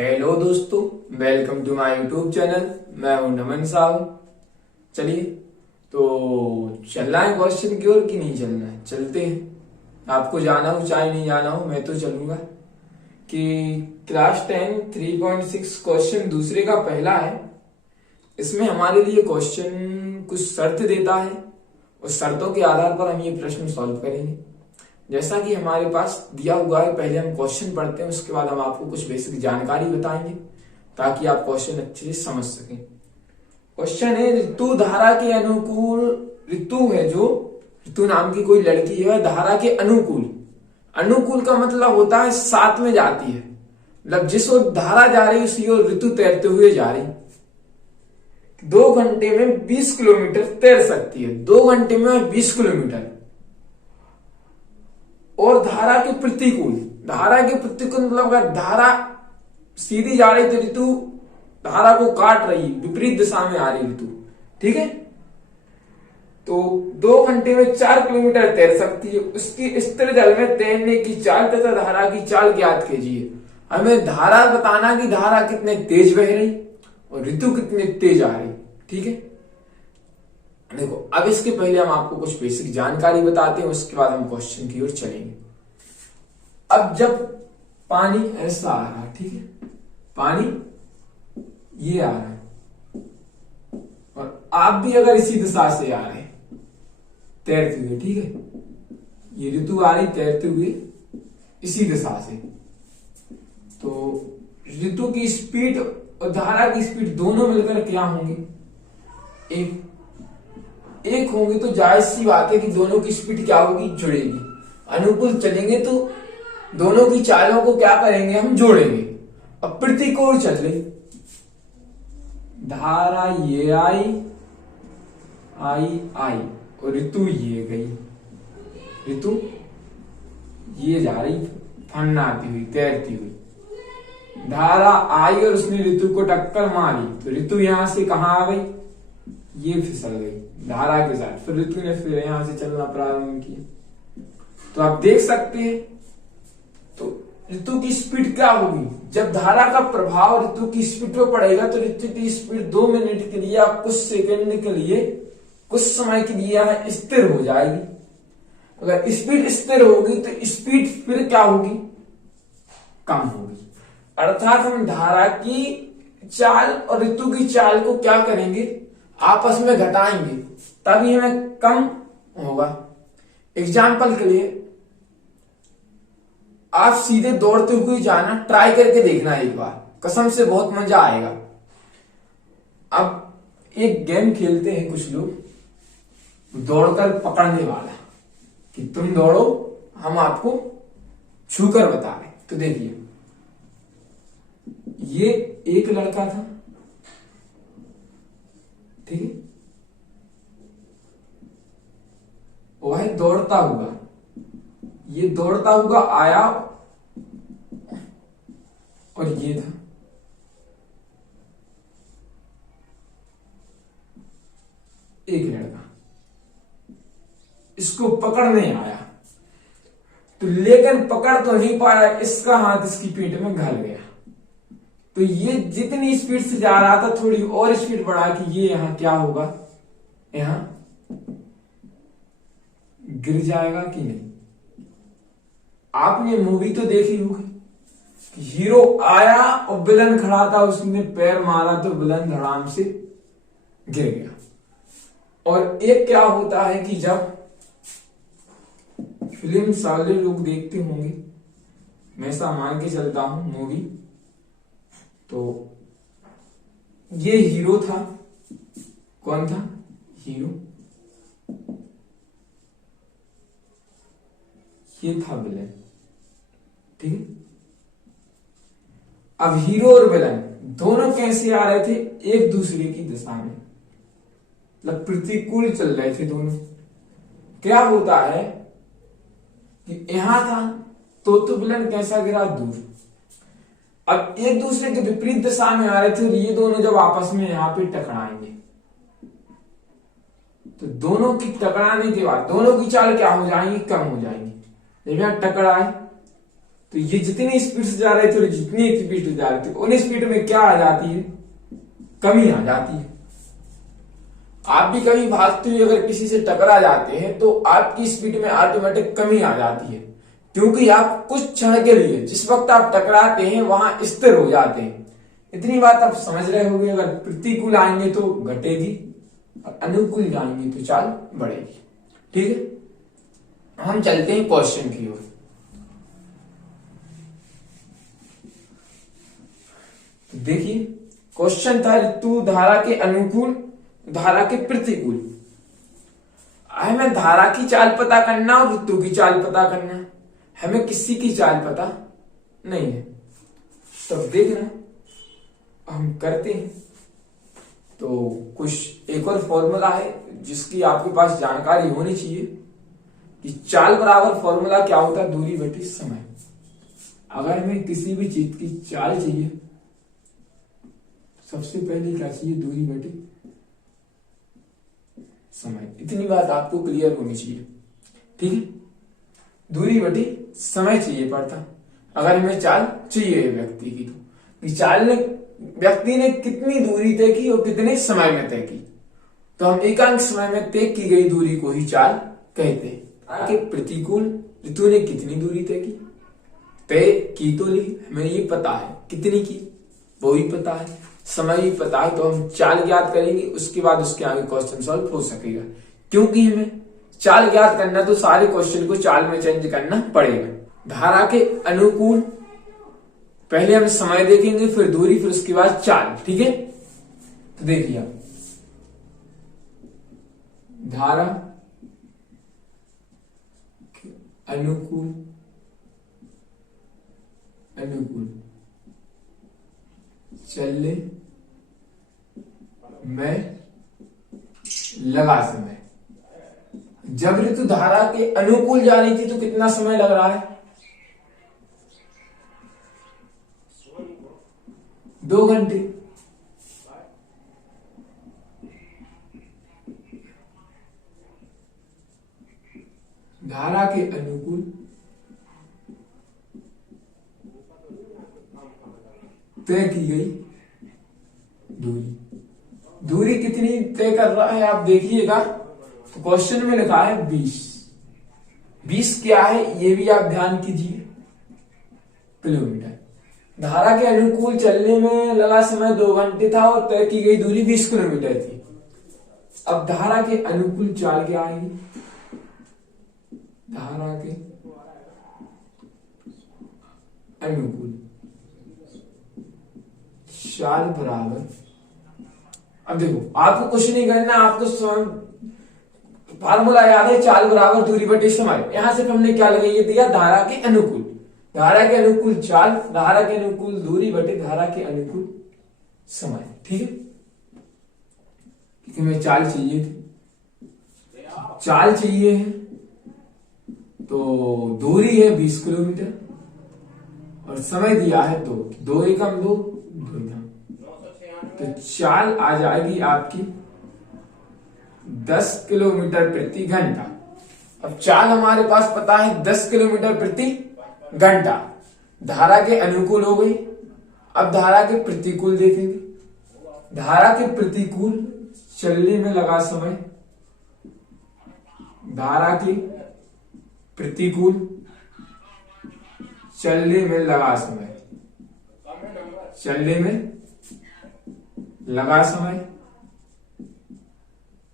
Hello दोस्तों, welcome to my YouTube channel. मैं हूं नमन साहू। चलिए, तो चलना है क्वेश्चन की ओर कि नहीं चलना है? चलते हैं। आपको जाना हो चाहे नहीं जाना हो, मैं तो चलूंगा। कि क्लास 10 3.6 क्वेश्चन दूसरे का पहला है। इसमें हमारे लिए क्वेश्चन कुछ शर्त देता है, उस शर्तों के आधार पर हम ये प्रश्न सॉल्व करेंगे। जैसा कि हमारे पास दिया हुआ है, पहले हम क्वेश्चन पढ़ते हैं, उसके बाद हम आपको कुछ बेसिक जानकारी बताएंगे ताकि आप क्वेश्चन अच्छे से समझ सकें। क्वेश्चन है, ऋतु धारा के अनुकूल। ऋतु है जो, ऋतु नाम की कोई लड़की है, वह धारा के अनुकूल। अनुकूल का मतलब होता है साथ में जाती है, मतलब जिस ओर धारा जा रही उसी ओर ऋतु तैरते हुए जा रही। 2 घंटे में 20 किलोमीटर तैर सकती है। 2 घंटे में 20 किलोमीटर। और धारा के प्रतिकूल। धारा के प्रतिकूल मतलब अगर धारा सीधी जा रही तो ऋतु धारा को काट रही, विपरीत दिशा में आ रही ऋतु। ठीक है, तो 2 घंटे में 4 किलोमीटर तैर सकती है। उसकी स्थिर जल में तैरने की चाल तथा धारा की चाल ज्ञात कीजिए। हमें धारा बताना कि धारा कितने तेज बह रही और ऋतु कितने तेज आ रही। ठीक है, देखो अब इसके पहले हम आपको कुछ बेसिक जानकारी बताते हैं, उसके बाद हम क्वेश्चन की ओर चलेंगे। अब जब पानी ऐसा आ रहा है, ठीक है, पानी ये आ रहा है और आप भी अगर इसी दिशा से आ रहे हैं तैरते हुए, ठीक है, ये ऋतु आ रही तैरते हुए इसी दिशा से, तो ऋतु की स्पीड और धारा की स्पीड दोनों मिलकर क्या होंगे? एक होंगे। तो जायज सी बात है कि दोनों की स्पीड क्या होगी? जुड़ेगी। अनुकूल चलेंगे तो दोनों की चालों को क्या करेंगे? हम जोड़ेंगे। अब प्रतिकूल चल रही, धारा ये आई और ऋतु ये गई। ऋतु ये जा रही फन्नाती हुई, तैरती हुई। धारा आई और उसने ऋतु को टक्कर मारी, तो ऋतु यहां से कहां आ गई? ये फिसल गई धारा के साथ। फिर ऋतु ने फिर यहां से चलना प्रारंभ किया। तो आप देख सकते हैं, तो ऋतु की स्पीड क्या होगी? जब धारा का प्रभाव ऋतु की स्पीड पर पड़ेगा तो ऋतु की स्पीड 2 मिनट के लिए या कुछ सेकंड के लिए, कुछ समय के लिए यहां स्थिर हो जाएगी। अगर स्पीड स्थिर होगी तो स्पीड फिर क्या होगी? कम होगी। अर्थात हम धारा की चाल और ऋतु की चाल को क्या करेंगे? आपस में घटाएंगे, तभी हमें कम होगा। एग्जाम्पल के लिए आप सीधे दौड़ते हुए जाना, ट्राई करके देखना एक बार, कसम से बहुत मजा आएगा। अब एक गेम खेलते हैं कुछ लोग, दौड़कर पकड़ने वाला, कि तुम दौड़ो, हम आपको छूकर बता रहे। तो देखिए, ये एक लड़का था, ठीक है, वह दौड़ता हुआ, ये दौड़ता हुआ आया और ये था, एक लड़का इसको पकड़ने आया, तो लेकिन पकड़ तो नहीं पाया, इसका हाथ इसकी पीठ में घल गया। तो ये जितनी स्पीड से जा रहा था, थोड़ी और स्पीड बढ़ा कि ये यहां क्या होगा? यहां गिर जाएगा कि नहीं? आपने मूवी तो देखी होगी, हीरो आया और विलन खड़ा था, उसने पैर मारा तो विलन धड़ाम से गिर गया। और एक क्या होता है कि जब फिल्म सारे लोग देखते होंगे, मैं ऐसा मान के चलता हूं मूवी, तो ये हीरो था। कौन था? हीरो। ये था विलन। ठीक है, अब हीरो और विलन दोनों कैसे आ रहे थे? एक दूसरे की दिशा में, मतलब प्रतिकूल चल रहे थे दोनों। क्या होता है कि यहां था तो विलन कैसा गिरा? दूर। अब एक दूसरे के विपरीत दिशा में आ रहे थे और ये दोनों जब आपस में यहां पे टकराएंगे, तो दोनों की टकराने के बाद दोनों की चाल क्या हो जाएंगी? कम हो जाएंगी। जब यहां टकराए तो ये जितनी स्पीड से जा रहे थे और जितनी स्पीड से जा रहे थे उन स्पीड में क्या आ जाती है, कमी आ जाती है। आप भी कभी भागते हुए अगर किसी से टकरा जाते हैं तो आपकी स्पीड में ऑटोमेटिक कमी आ जाती है, क्योंकि आप कुछ क्षण के लिए जिस वक्त आप टकराते हैं वहां स्थिर हो जाते हैं। इतनी बात आप समझ रहे होंगे। अगर प्रतिकूल आएंगे तो घटेगी और अनुकूल जाएंगे तो चाल बढ़ेगी। ठीक है, हम चलते हैं क्वेश्चन की ओर। देखिए क्वेश्चन था ऋतु धारा के अनुकूल, धारा के प्रतिकूल। हमें धारा की चाल पता करना और ऋतु की चाल पता करना है, हमें किसी की चाल पता नहीं है। तो देखना हम करते हैं। तो कुछ एक और फॉर्मूला है जिसकी आपके पास जानकारी होनी चाहिए कि चाल बराबर फॉर्मूला क्या होता है, दूरी बटी समय। अगर हमें किसी भी चीज की चाल चाहिए सबसे पहले क्या चाहिए, दूरी बटी समय। इतनी बात आपको क्लियर होनी चाहिए। ठीक है, दूरी बटी समय चाहिए पड़ता अगर हमें चाल चाहिए व्यक्ति की। तो चाल ने व्यक्ति ने कितनी दूरी तय की और कितने समय में तय की, तो हम एकांक समय में तय की गई दूरी को ही चाल कहते हैं। कि प्रतिकूल ऋतु ने कितनी दूरी तय की, तय की तो ली, हमें ये पता है कितनी की वो ही पता है, समय ही पता है, तो हम चाल ज्ञात करेंगे, उसके बाद उसके आगे क्वेश्चन सॉल्व हो सकेगा। क्योंकि हमें चाल ज्ञात करना तो सारे क्वेश्चन को चाल में चेंज करना पड़ेगा। धारा के अनुकूल पहले हम समय देखेंगे, फिर दूरी, फिर उसके बाद चाल। ठीक है, तो देखिए आप धारा अनुकूल अनुकूल चलने में लगा समय। जब ऋतु धारा के अनुकूल जा रही थी तो कितना समय लग रहा है, 2 घंटे। धारा के अनुकूल तय की गई दूरी, दूरी कितनी तय कर रहा है आप देखिएगा। तो क्वेश्चन में लिखा है 20। 20 क्या है ये भी आप ध्यान कीजिए, किलोमीटर। धारा के अनुकूल चलने में लगा समय 2 घंटे था और तय की गई दूरी 20 किलोमीटर थी। अब धारा के अनुकूल चाल क्या आएगी, धारा के अनुकूल चाल बराबर, अब देखो आपको कुछ नहीं करना, आपको फार्मूला याद है, चाल बराबर दूरी बटे समय। यहां से हमने क्या लगाइए दिया, धारा के अनुकूल, धारा के अनुकूल चाल, धारा के अनुकूल दूरी बटे धारा के अनुकूल समय। ठीक है, क्योंकि हमें चाल चाहिए थी, चाल चाहिए है तो दूरी है 20 किलोमीटर और समय दिया है 2, 2 एकम 2, 2 एकम, तो चाल आ जाएगी आपकी 10 किलोमीटर प्रति घंटा। अब चाल हमारे पास पता है 10 किलोमीटर प्रति घंटा, धारा के अनुकूल हो गई। अब धारा के प्रतिकूल देखेंगे, धारा के प्रतिकूल चलने में लगा समय, धारा के प्रतिकूल चलने में लगा समय, चलने में लगा समय।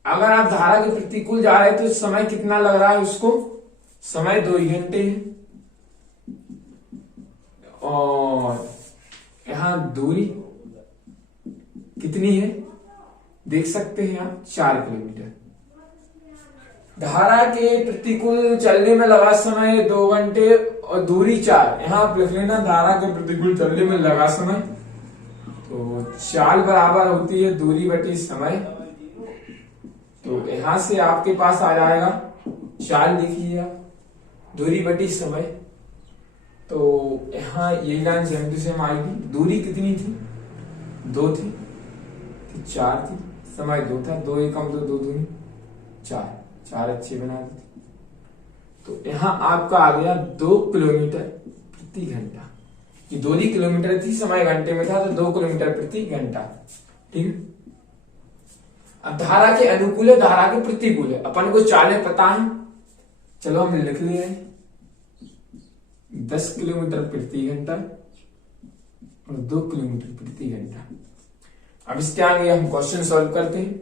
अगर आप धारा के प्रतिकूल जा रहे हैं तो समय कितना लग रहा है उसको, समय 2 घंटे है। और यहां दूरी कितनी है देख सकते हैं आप, 4 किलोमीटर। धारा के प्रतिकूल चलने में लगा समय 2 घंटे और दूरी 4, यहां आप लिख लेना धारा के प्रतिकूल चलने में लगा समय। तो चाल बराबर होती है दूरी बटी समय। तो यहां से आपके पास आ जाएगा, चाल लिखिए आप, दूरी बटी समय। तो यहां यही लाइन सेम टू सेम आएगी। दूरी कितनी थी, 2 थी, 4 थी, समय 2 था, 2 एकम 2, 2 दूनी 4, 4 अच्छे बना देते। तो यहां आपका आ गया 2 किलोमीटर प्रति घंटा। ये 2 किलोमीटर थी, समय घंटे में था तो 2 किलोमीटर प्रति घंटा। ठीक है। अब धारा के अनुकूल है, धारा के प्रतिकूल है। अपन को चालें पता है, चलो हम लिख ले रहे हैं 10 किलोमीटर प्रति घंटा और 2 किलोमीटर प्रति घंटा। अब इसके आगे हम क्वेश्चन सॉल्व करते हैं।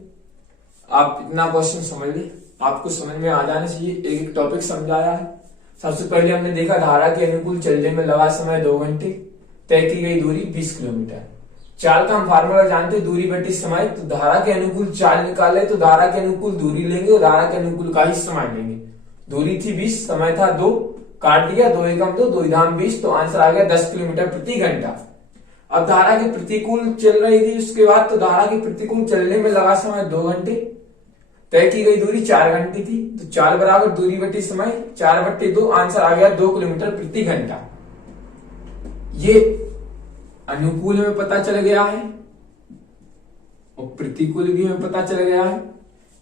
आप इतना क्वेश्चन समझ ले, आपको समझ में आ जाना चाहिए। एक एक टॉपिक समझाया है। सबसे पहले हमने देखा धारा के अनुकूल चलने में लगा समय 2 घंटे, तय की गई दूरी 20 किलोमीटर। चाल का हम फार्मूला जानते हैं, दूरी बटी समय। तो धारा के अनुकूल चाल निकाले तो धारा के अनुकूल दूरी लेंगे और धारा के अनुकूल का ही समय लेंगे। दूरी थी 20, समय था 2, काट दिया, 2 एकम 2, 2 धाम 20, तो आंसर आ गया 10 किलोमीटर प्रति घंटा। अब धारा के प्रतिकूल चल रही थी उसके बाद, तो धारा के प्रतिकूल चलने में लगा समय 2 घंटे, तय की गई दूरी 4 घंटे थी। तो 4 बराबर दूरी बटी समय, 4/2, आंसर आ गया 2 किलोमीटर प्रति घंटा। ये अनुकूल में पता चल गया है और प्रतिकूल भी हमें पता चल गया है।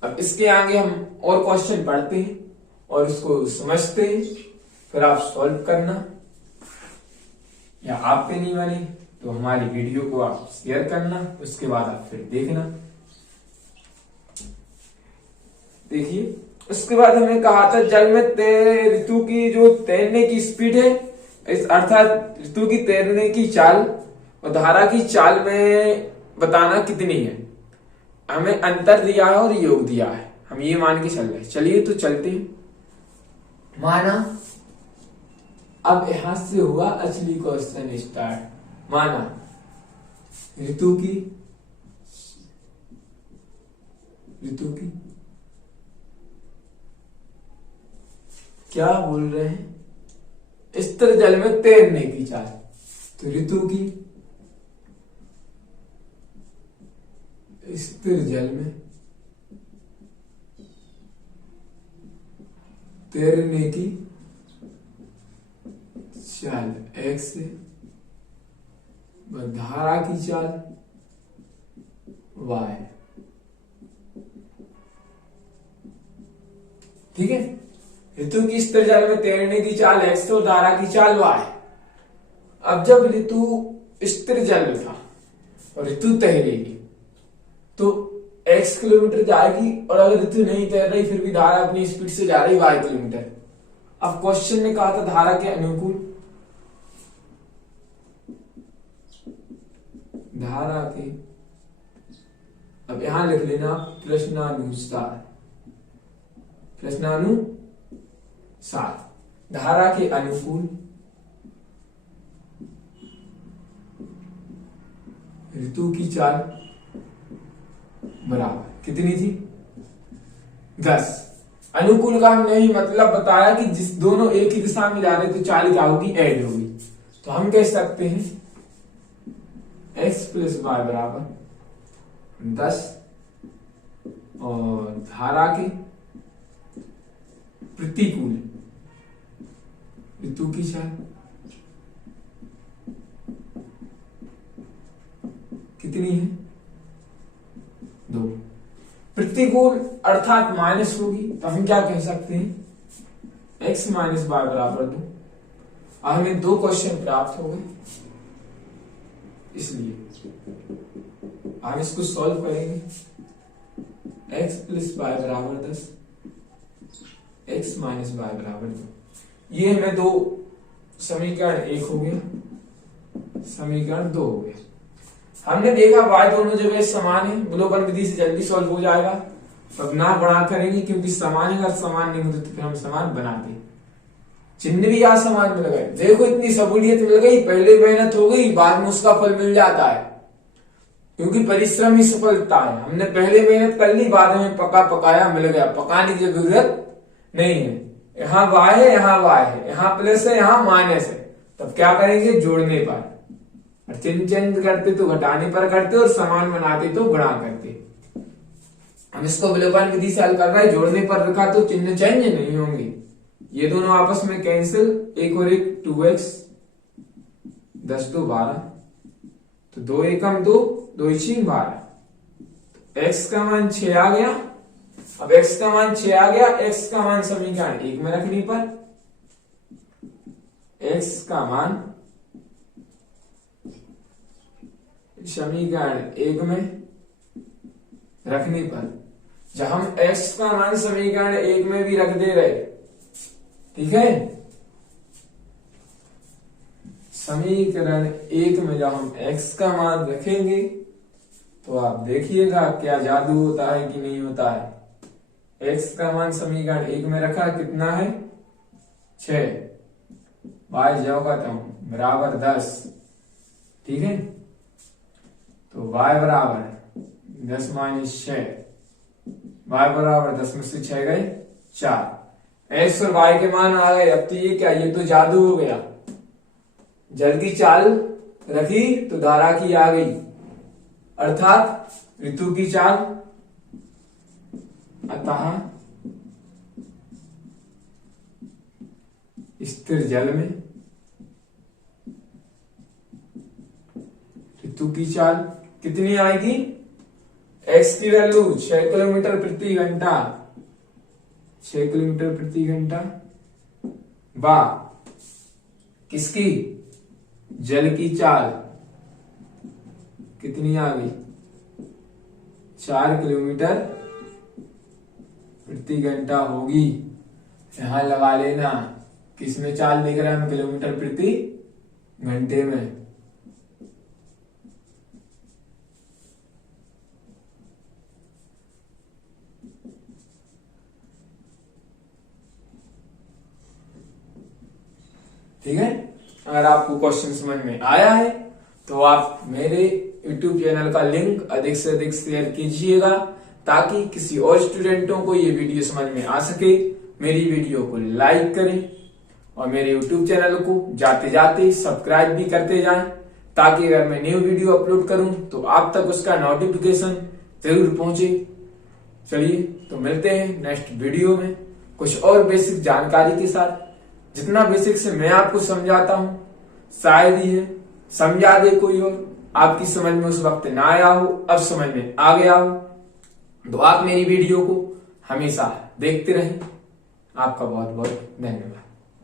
अब इसके आगे हम और क्वेश्चन पढ़ते हैं और इसको समझते हैं, फिर आप सॉल्व करना। या आप पे नहीं बने तो हमारी वीडियो को आप शेयर करना, उसके बाद आप फिर देखना। देखिए, उसके बाद हमें कहा था जल में ऋतु की जो तैरने की स्पीड है, इस अर्थात ऋतु की तैरने की चाल और धारा की चाल में बताना कितनी है। हमें अंतर दिया है और योग दिया है, हम ये मान के चल रहे हैं। चलिए तो चलते हैं। माना, अब यहां से हुआ असली क्वेश्चन स्टार्ट। माना ऋतु की क्या बोल रहे हैं, स्थिर जल में तैरने की चाल। तो ऋतु की स्थिर जल में तैरने की चाल x है, धारा की चाल y है। ठीक है। ऋतु की स्थिर जल में तैरने की चाल x और धारा की चाल y। अब जब ऋतु स्थिर जल में था और ऋतु तैरेगी तो x किलोमीटर जाएगी, और अगर ऋतु नहीं तैर रही फिर भी धारा अपनी स्पीड से जा रही y किलोमीटर। अब क्वेश्चन ने कहा था धारा के अनुकूल, धारा के, अब यहां लिख लेना प्रश्नानुसार धारा के अनुकूल ऋतु की चाल बराबर कितनी थी, 10। अनुकूल का हमने ही मतलब बताया कि जिस दोनों एक ही दिशा में जा रहे तो चाल क्या होगी, ऐड होगी। तो हम कह सकते हैं x प्लस वाई बराबर 10 और धारा के प्रतिकूल ऋतु की चाल कितनी है, 2। प्रतिकूल अर्थात माइनस होगी, तो हम क्या कह सकते हैं x माइनस वाई बराबर 2। अब हमें 2 क्वेश्चन प्राप्त हो गए, इसलिए हम इसको सॉल्व करेंगे। x प्लस वाई बराबर 10, x माइनस वाई बराबर 2। ये हमें 2 समीकरण 1 हो गया, समीकरण 2 हो गया। हमने देखा y दोनों जगह समान है, विलोपन विधि से जल्दी सॉल्व हो जाएगा। अब ना बढ़ा करेंगे क्योंकि समान अगर समान नहीं होते तो फिर हम समान बनाते। चिन्ह भी आज समान मिल गए, देखो इतनी सहूलियत मिल गई, पहले मेहनत हो गई बाद में उसका फल मिल जाता है, क्योंकि परिश्रम ही सफलता है। हमने पहले मेहनत कर ली, बाद में पका पकाया मिल गया, पकाने की जरूरत नहीं है। यहाँ y है, यहाँ y है, यहाँ प्लस है, यहाँ माइनस है, तब क्या करेंगे, जोड़ने पर। चिन्ह चेंज करते तो घटाने पर करते और समान बनाते तो गुणा करते। हम इसको विलोपन विधि से हल कर रहे हैं, जोड़ने पर रखा तो चिन्ह चेंज नहीं होंगे, ये दोनों आपस में कैंसिल, 1 और 1 2x, 10 2 12, तो 2 एकम 2, 2 6 12। x का मान 6 आ गया। अब x का मान 6 आ गया, x का मान समीकरण 1 में रखने पर x का मान समीकरण 1 में रखने पर, जब हम x का मान समीकरण 1 में भी रख दे रहे, ठीक है, समीकरण 1 में जब हम x का मान रखेंगे तो आप देखिएगा क्या जादू होता है कि नहीं होता है। x का मान समीकरण 1 में रखा, कितना है 6, y जब का तम बराबर 10, ठीक है, तो y बराबर 10 माइनस 6, y बराबर 10 में से 6 गए 4, x और y के मान आ गए। अब तो ये क्या, ये तो जादू हो गया, जल की चाल रखी तो धारा की आ गई, अर्थात ऋतु की चाल, अतः स्थिर जल में ऋतु की चाल कितनी आएगी, x की वैल्यू 6 किलोमीटर प्रति घंटा, 6 किलोमीटर प्रति घंटा, व किसकी, जल की चाल कितनी आ गई, 4 किलोमीटर प्रति घंटा होगी। यहां लगा लेना, किसमें चाल देख रहे हैं हम, किलोमीटर प्रति घंटे में। ठीक है, अगर आपको क्वेश्चन समझ में आया है तो आप मेरे YouTube चैनल का लिंक अधिक से अधिक शेयर कीजिएगा, ताकि किसी और स्टूडेंटों को ये वीडियो समझ में आ सके। मेरी वीडियो को लाइक करें और मेरे YouTube चैनल को जाते जाते सब्सक्राइब भी करते जाएं, ताकि अगर मैं न्यू वीडियो अपलोड करूं तो आप तक उसका नोटिफिकेशन जरूर पहुंचे। चलिए तो मिलते हैं नेक्स्ट वीडियो में कुछ और बेसिक जानकारी के साथ। जितना बेसिक से मैं आपको समझाता हूं, शायद ही है समझा दे कोई और, आपकी समझ में उस वक्त ना आया हो, अब समझ में आ गया हो, तो आप मेरी वीडियो को हमेशा देखते रहें। आपका बहुत बहुत धन्यवाद।